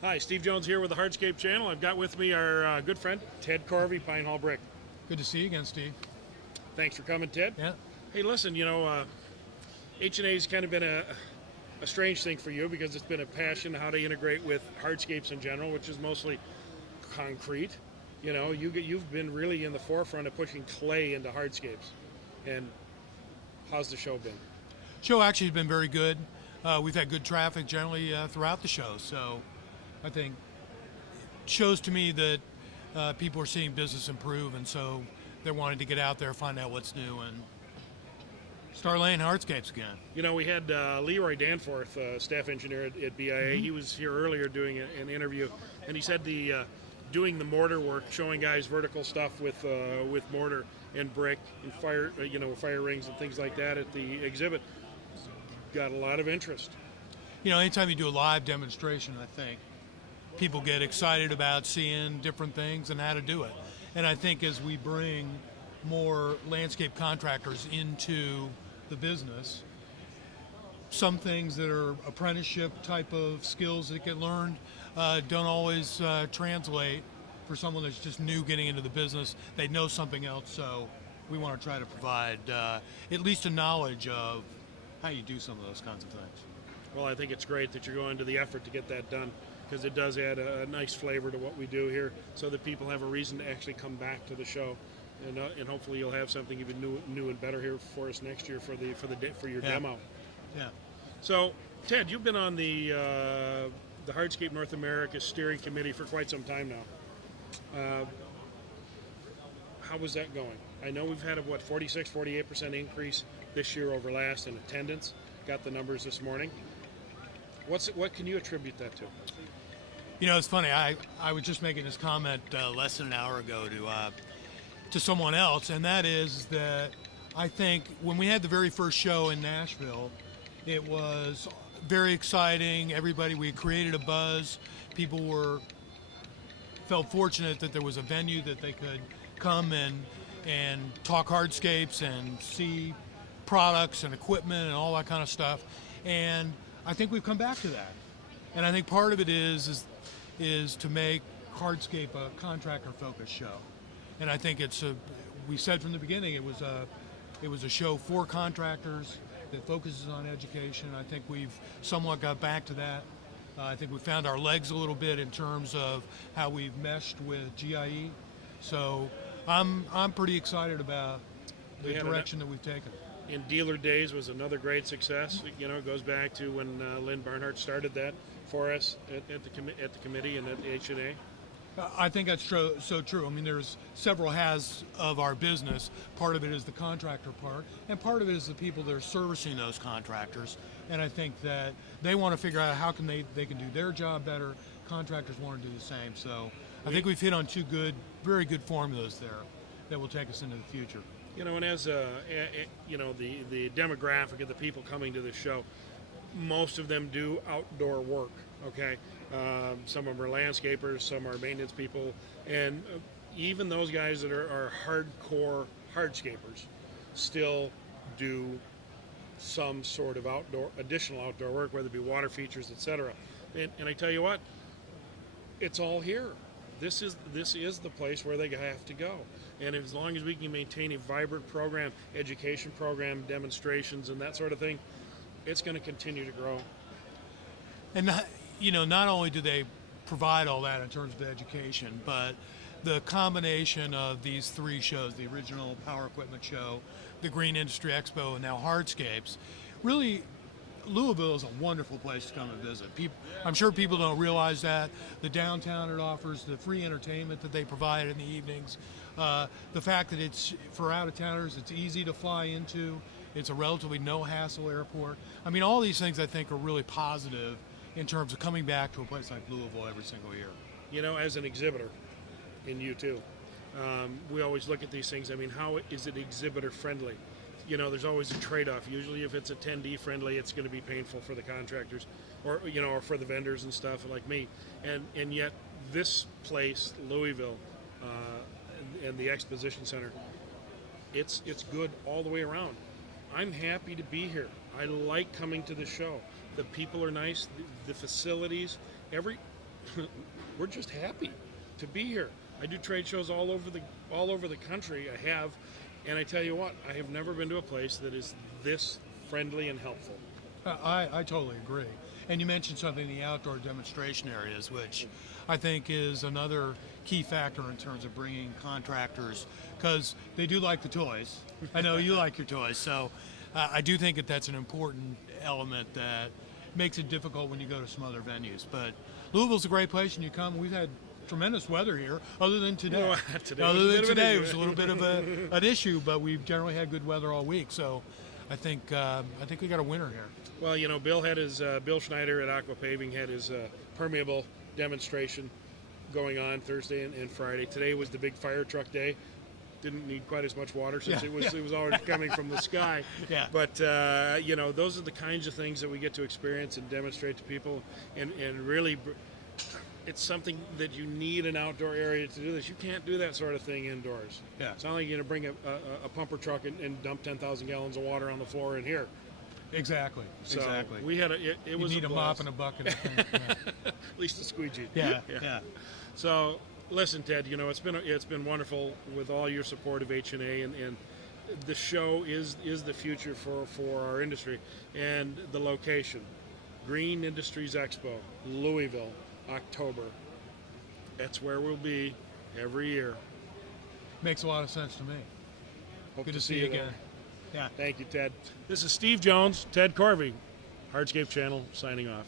Hi, Steve Jones here with the Hardscape channel. I've got with me our good friend, Ted Corvey, Pine Hall Brick. Good to see you again, Steve. Thanks for coming, Ted. Yeah. Hey, listen, HNA's kind of been a strange thing for you because it's been a passion how to integrate with hardscapes in general, which is mostly concrete. You know, you've been really in the forefront of pushing clay into hardscapes. And how's the show been? Show actually has been very good. We've had good traffic generally throughout the show, so I think it shows to me that people are seeing business improve, and so they're wanting to get out there, find out what's new, and start laying hardscapes again. You know, we had Leroy Danforth, staff engineer at BIA. Mm-hmm. He was here earlier doing an interview, and he said doing the mortar work, showing guys vertical stuff with mortar and brick and fire rings and things like that at the exhibit, got a lot of interest. You know, anytime you do a live demonstration, I think people get excited about seeing different things and how to do it. And I think as we bring more landscape contractors into the business, some things that are apprenticeship type of skills that get learned don't always translate for someone that's just new getting into the business. They know something else, so we want to try to provide at least a knowledge of how you do some of those kinds of things. Well, I think it's great that you're going to the effort to get that done, because it does add a nice flavor to what we do here, so that people have a reason to actually come back to the show, and hopefully you'll have something even new and better here for us next year for your demo. Yeah. So, Ted, you've been on the Hardscape North America steering committee for quite some time now. How was that going? I know we've had a 48% increase this year over last in attendance. Got the numbers this morning. What can you attribute that to? You know, it's funny. I was just making this comment less than an hour ago to someone else, and that is that I think when we had the very first show in Nashville, it was very exciting. We created a buzz. People felt fortunate that there was a venue that they could come and talk hardscapes and see products and equipment and all that kind of stuff. And I think we've come back to that. And I think part of it is to make hardscape a contractor-focused show. And I think we said from the beginning it was a show for contractors that focuses on education. I think we've somewhat got back to that. I think we found our legs a little bit in terms of how we've meshed with GIE. So I'm pretty excited about the direction that we've taken. In Dealer Days was another great success. You know, it goes back to when Lynn Barnhart started that for us at the committee and at the HNA. I think that's so true. I mean, there's several halves of our business. Part of it is the contractor part, and part of it is the people that are servicing those contractors. And I think that they want to figure out how can they can do their job better. Contractors want to do the same. So I think we've hit on two very good formulas there that will take us into the future. You know, and as the demographic of the people coming to the show, most of them do outdoor work. Okay, some of them are landscapers, some are maintenance people, and even those guys that are hardcore hardscapers still do some sort of additional outdoor work, whether it be water features, etc. And I tell you what, it's all here. This is the place where they have to go. And as long as we can maintain a vibrant program, education program, demonstrations, and that sort of thing, it's going to continue to grow. And not only do they provide all that in terms of education, but the combination of these three shows, the original Power Equipment Show, the Green Industry Expo, and now Hardscapes, really, Louisville is a wonderful place to come and visit. I'm sure people don't realize that. The downtown it offers, the free entertainment that they provide in the evenings, the fact that it's for out-of-towners, it's easy to fly into, it's a relatively no-hassle airport. I mean, all these things I think are really positive in terms of coming back to a place like Louisville every single year. You know, as an exhibitor, and you too, we always look at these things. I mean, how is it exhibitor friendly? You know, there's always a trade-off. Usually if it's attendee friendly, it's going to be painful for the contractors or for the vendors and stuff like me. And yet this place, Louisville, and the exposition center, it's good all the way around. I'm happy to be here. I like coming to the show. The people are nice, the facilities, we're just happy to be here. I do trade shows all over the country. I have, and I tell you what, I have never been to a place that is this friendly and helpful. I totally agree. And you mentioned something, the outdoor demonstration areas, which I think is another key factor in terms of bringing contractors, because they do like the toys. I know you like your toys, so I do think that that's an important element that makes it difficult when you go to some other venues. But Louisville's a great place, and you come. We've had tremendous weather here, other than today. Well, today It was a little bit of an issue, but we've generally had good weather all week. So I think we got a winner here. Well, Bill had his Bill Schneider at Aqua Paving had his permeable demonstration going on Thursday and Friday. Today was the big fire truck day. Didn't need quite as much water since it was already coming from the sky. Yeah. But those are the kinds of things that we get to experience and demonstrate to people, and really, it's something that you need an outdoor area to do this. You can't do that sort of thing indoors. Yeah. It's not like you're going to bring a pumper truck and dump 10,000 gallons of water on the floor in here. Exactly. So exactly. we had it You was need a mop and a bucket. I think. at least a squeegee. Yeah. So listen, Ted, it's been wonderful with all your support of HNA, and the show is the future for our industry, and the location, Green Industries Expo, Louisville, October. That's where we'll be every year. Makes a lot of sense to me. Hope Good to see you again. there. Yeah. Thank you, Ted. This is Steve Jones, Ted Corvey, Hardscape Channel, signing off.